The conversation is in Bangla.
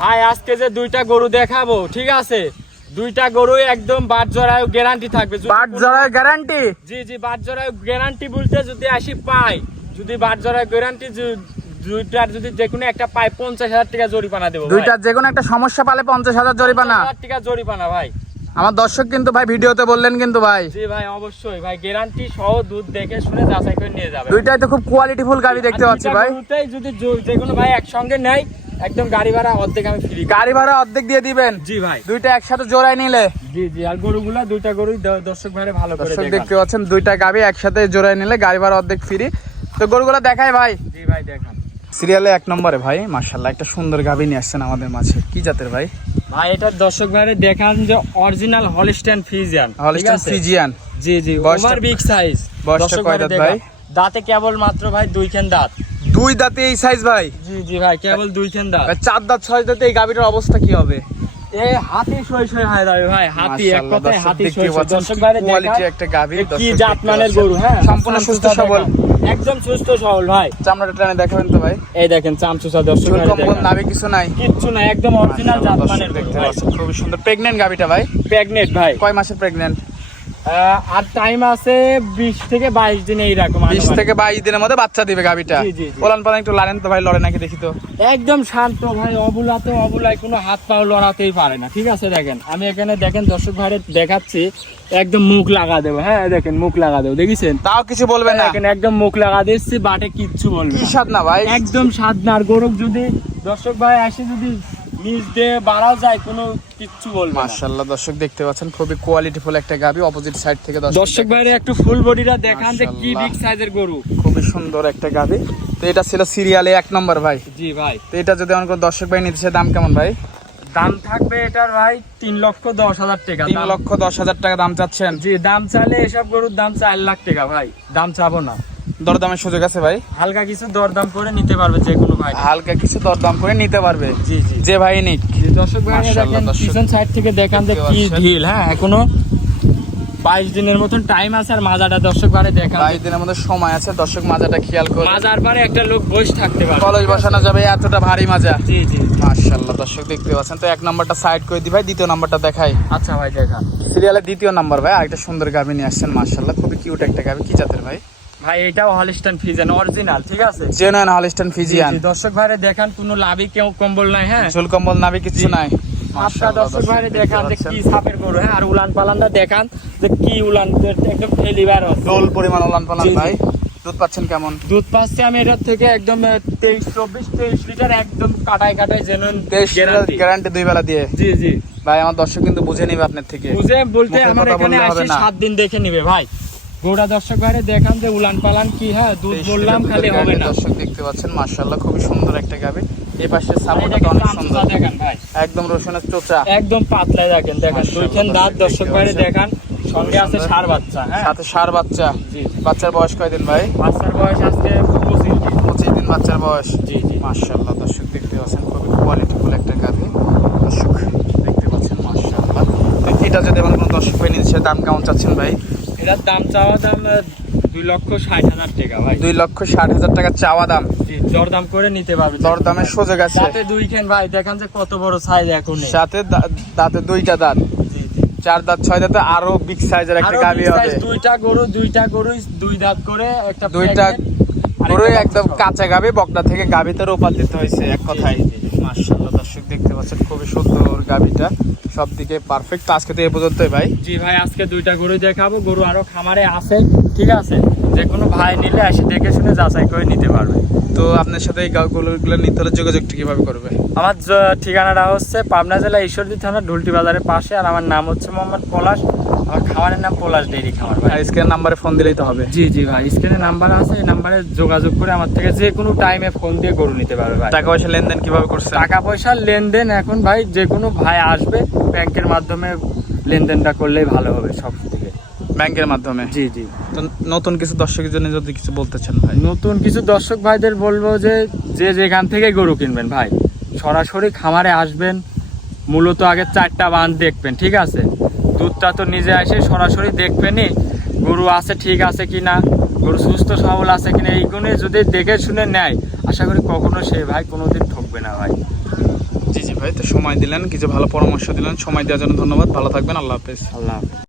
ভাই আজকে যে দুইটা গরু দেখাবো ঠিক আছে? দুইটা গরু একদম বাট জরায়ু গ্যারান্টি থাকবে। বাট কোনো- জড়ায় গ্যারান্টি জি জি বাট জরায়ু গ্যারান্টি বলতে যদি আসি পাই। যদি বাট জরায়ু গ্যারান্টি দুইটার যদি যে কোনো একটা পাই পঞ্চাশ হাজার টাকা জরিমানা দেবো দুইটার যে কোনো একটা সমস্যা পালে পঞ্চাশ হাজার জরিমানা। 50,000 টাকা জরিমানা ভাই। আমার দর্শক কিন্তু ভাই ভিডিওতে বললেন কিন্তু ভাই। জি ভাই অবশ্যই ভাই গ্যারান্টি সহ দুধ দেখে শুনে যাচাই করে নিয়ে যাবে। দুইটাই তো খুব কোয়ালিটিফুল গাড়ি দেখতে পাচ্ছি ভাই। গরুতেই যদি যে কোনো ভাই একসঙ্গে নেয় একদম গাড়ি ভাড়া অর্ধেক আমি ফ্রি গাড়ি ভাড়া অর্ধেক দিয়ে দিবেন? জি ভাই। দুইটা একসাথে জোড়ায় নিলে? জি জি আর গরুগুলা দুইটা গরুই দর্শক ভাইরে ভালো করে দর্শক দেখতে পাচ্ছেন দুইটা গাবি একসাথে জোড়ায় নিলে গাড়ি ভাড়া অর্ধেক ফ্রি তো গরুগুলো দেখায় ভাই। জি ভাই দেখান। সিরিয়ালে এক নম্বরে ভাই মার্শাল্লাহ একটা সুন্দর গাবি নিয়ে আসছেন আমাদের মাঝে। কি জাতের ভাই? ভাই এটা দর্শক ভাইরে দেখান যে original Holstein Friesian Holstein Friesian জি জি ওভার বিগ সাইজ বয়সটা কয় ভাই? দাঁতে কেবল মাত্র ভাই দুই খান দাঁত। দুই দাঁতে এই সাইজ ভাই? জি জি ভাই কেবল দুই খান দাঁত। চার দাঁত ছয় দাঁতে এই গাবিটার অবস্থা কি হবে? এ হাতি সই সই হয় যাবে ভাই হাতি এক কথায় হাতি সই সই। দর্শক কি ভাইরে একটা গাভী, কি জাত মানের গরু হ্যাঁ? সম্পূর্ণ সুস্থ সবল। একদম সুস্থ সবল ভাই। চামড়াটা টানে দেখাবেন তো ভাই? এই দেখেন চামচুসা দর্শক চুল কম্বল নাভি কিছু নাই? কিচ্ছু না একদম অরিজিনাল জাত মানের দেখতে পাচ্ছেন সুন্দর। ভাই? ভাই। কয় মাসের প্রেগনেন্ট আর টাইম আছে বিশ থেকে বাইশ দিন এইরকম বিশ আনুমানিক। থেকে বাইশ দিনের মধ্যে বাচ্চা দিবে গাবিটা। ওলান পালান একটু লারেন তো ভাই লড়ে নাকি দেখি তো। একদম শান্ত ভাই অবুলাতে অবুলায় কোনো হাত পাও লড়াতেই পারে না। ঠিক আছে দেখেন আমি এখানে দেখেন দর্শক ভাইরে দেখাচ্ছি একদম মুখ লাগা দেবো। হ্যাঁ দেখেন মুখ লাগা দেবো দেখেছেন? তাও কিছু বলবে না। দেখেন একদম মুখ লাগা দিচ্ছি বাটে কিচ্ছু বলবে কি না। স্বাদ না ভাই? একদম সাদনার গরুক যদি দর্শক ভাই আসে যদি নিজ দিয়ে বাড়াও যায় কোনো কিচ্ছু বলবে মাশাআল্লাহ দর্শক দেখতে পাচ্ছেন খুবই কোয়ালিটিফুল একটা গাবি অপোজিট সাইড থেকে দর্শক ভাইরে একটু ফুল বডিটা দেখান যে কি বিগ সাইজের গরু। খুবই সুন্দর একটা গাবি। তো এটা ছিল সিরিয়ালে এক নম্বর ভাই। জি ভাই। তো এটা যদি আমার কোনো দর্শক ভাই নিতে চায় দাম কেমন ভাই? দাম থাকবে এটার ভাই তিন লক্ষ দশ হাজার টাকা। তিন লক্ষ দশ হাজার টাকা দাম চাচ্ছেন। জি দাম চাইলে এসব গরুর দাম চার লাখ টাকা ভাই। দাম চাবো না। দরদামের সুযোগ আছে ভাই? হালকা কিছু দরদাম করে নিতে পারবে যে কোনো ভাই। হালকা কিছু দরদাম করে নিতে পারবে? জি জি। যে ভাই নিক। দর্শক ভাই দেখেন। পিছন সাইড থেকে দেখান যে কি ঢিল হ্যাঁ এখনও বাইশ দিনের মতন টাইম আছে আর মাজাটা দর্শক ভাই দেখান। বাইশ দিনের মধ্যে সময় আছে দর্শক মাজাটা খেয়াল করে। মাজার পরে একটা লোক বসে থাকতে পারবে। কলেজ বসানো যাবে এতটা ভারী মাজা। জি জি মাশাআল্লাহ দর্শক দেখতে পাচ্ছেন। তো এক নাম্বারটা সাইড করে দি ভাই দ্বিতীয় নাম্বারটা দেখাই। আচ্ছা ভাই দেখান। সিরিয়ালের দ্বিতীয় নাম্বার ভাই আরেকটা সুন্দর গাভি নিয়ে আসছেন মাশাআল্লাহ খুবই কিউট একটা গাভি। কি জাতের ভাই? ভাই এটাও হলিস্টান ফিজেন অরিজিনাল ঠিক আছে? জেনুইন হলিস্টন ফিজিয়ান দর্শক ভাইরে দেখান কোনো লাভই কেউ কম্বল নাই হ্যাঁ? ঝুল কম্বল নাভি কিছু নাই। আপনার দর্শক ভাইরে দেখান যে কি সাপের গরু হ্যাঁ? আর উলান পালানটা দেখান যে কি উলান একদম ফেলিবার ডোল পরিমাণ ওলান পালান। ভাই। দুধ পাচ্ছেন কেমন? দুধ পাচ্ছি আমি এটার থেকে একদম তেইশ চব্বিশ তেইশ লিটার একদম কাটায় কাটায় যেন তেইশ গ্যারান্টি দুই বেলা দিয়ে। জি জি। ভাই আমার দর্শক কিন্তু বুঝে নিবে আপনার থেকে। বুঝে বলতে আমার এখানে আসে সাত দিন দেখে নিবে ভাই। গোটা দর্শক ভাইরে দেখান যে উলান পালান কি হ্যাঁ? দুধ বললাম খালি হবে না। দর্শক দেখতে পাচ্ছেন মাশাআল্লাহ খুবই সুন্দর একটা গাভি। এই পাশে সাপোর্টটা অনেক সুন্দর। দেখান ভাই। একদম রসুনের চোচা। একদম পাতলায় দেখেন দেখেন দুইখান দাঁত দর্শক ভাইরে দেখান সঙ্গে আছে সার বাচ্চা হ্যাঁ? সাথে সার বাচ্চা। জি বাচ্চার বয়স কয়দিন ভাই? বাচ্চার বয়স আজকে পঁচিশ দিন। পঁচিশ দিন বাচ্চার বয়স? জি জি। মাশাআল্লাহ দর্শক দেখতে পাচ্ছেন খুবই কোয়ালিটিফুল একটা গাভি। দর্শক দেখতে পাচ্ছেন মাশাআল্লাহ। এটা যদি আমার কোনো দর্শক ভাই নিচ্ছে দাম কেমন চাচ্ছেন ভাই? এটার দাম চাওয়া দাম দুই লক্ষ ষাট হাজার টাকা ভাই। দুই লক্ষ ষাট হাজার টাকা চাওয়া দাম। দরদাম করে নিতে পারবে। দরদামের সুযোগ আছে। দাঁতে দুই খেন ভাই দেখান যে কত বড় সাইজ এখন সাথে দাঁতে দুইটা দাঁত। চার দাঁত ছয় দাঁতে আরও বিগ সাইজের একটা আরও হবে। দুইটা গরু দুইটা গরু দুই দাঁত করে একটা দুইটা গরু একদম কাঁচা গাভি বকনা থেকে গাভিতে রূপান্তরিত হয়েছে এক কথায়। মাশাআল্লাহ দর্শক দেখতে পাচ্ছেন খুবই সুন্দর গাভিটা সব দিকে পারফেক্ট আজকে তো এ পর্যন্তই ভাই। জি ভাই আজকে দুইটা গরু দেখাবো। গরু আরও খামারে আছে ঠিক আছে? যে কোনো ভাই নিলে এসে দেখে শুনে যাচাই করে নিতে পারবে। তো আপনার সাথে এই গরুগুলো নিতে হলে যোগাযোগটা কীভাবে করবে? আমার ঠিকানাটা হচ্ছে পাবনা জেলা ঈশ্বরদী থানা ঢুলটি বাজারের পাশে আর আমার নাম হচ্ছে মোহাম্মদ পলাশ। আমার খামারের নাম পলাশ ডেইরি খামার ভাই। নাম্বারে ফোন দিলেই তো হবে। জি জি ভাই। নাম্বার আছে এই নাম্বারে যোগাযোগ করে আমার থেকে যে কোনো টাইমে ফোন দিয়ে গরু নিতে পারবে ভাই। টাকা পয়সা লেনদেন কীভাবে করছে টাকা পয়সার লেনদেন এখন ভাই যে কোনো ভাই আসবে ব্যাংকের মাধ্যমে লেনদেনটা করলেই ভালো হবে সব থেকে। ব্যাংকের মাধ্যমে? জি জি। তো নতুন কিছু দর্শকের জন্য যদি কিছু বলতে চান ভাই। নতুন কিছু দর্শক ভাইদের বলব যে যে যেখান থেকে গরু কিনবেন ভাই সরাসরি খামারে আসবেন মূলত আগে চারটা বান দেখবেন ঠিক আছে? দুধটা তো নিজে আসে সরাসরি দেখবেনি গরু আছে ঠিক আছে কি না গরু সুস্থ সবল আছে কিনা এইগুলো যদি দেখে শুনে নেয় আশা করি কখনো সে ভাই কোনোদিন ঠকবে না ভাই। জি জি ভাই তো সময় দিলেন কিছু ভালো পরামর্শ দিলেন সময় দেওয়ার জন্য ধন্যবাদ ভালো থাকবেন আল্লাহ হাফেজ। আল্লাহ হাফেজ।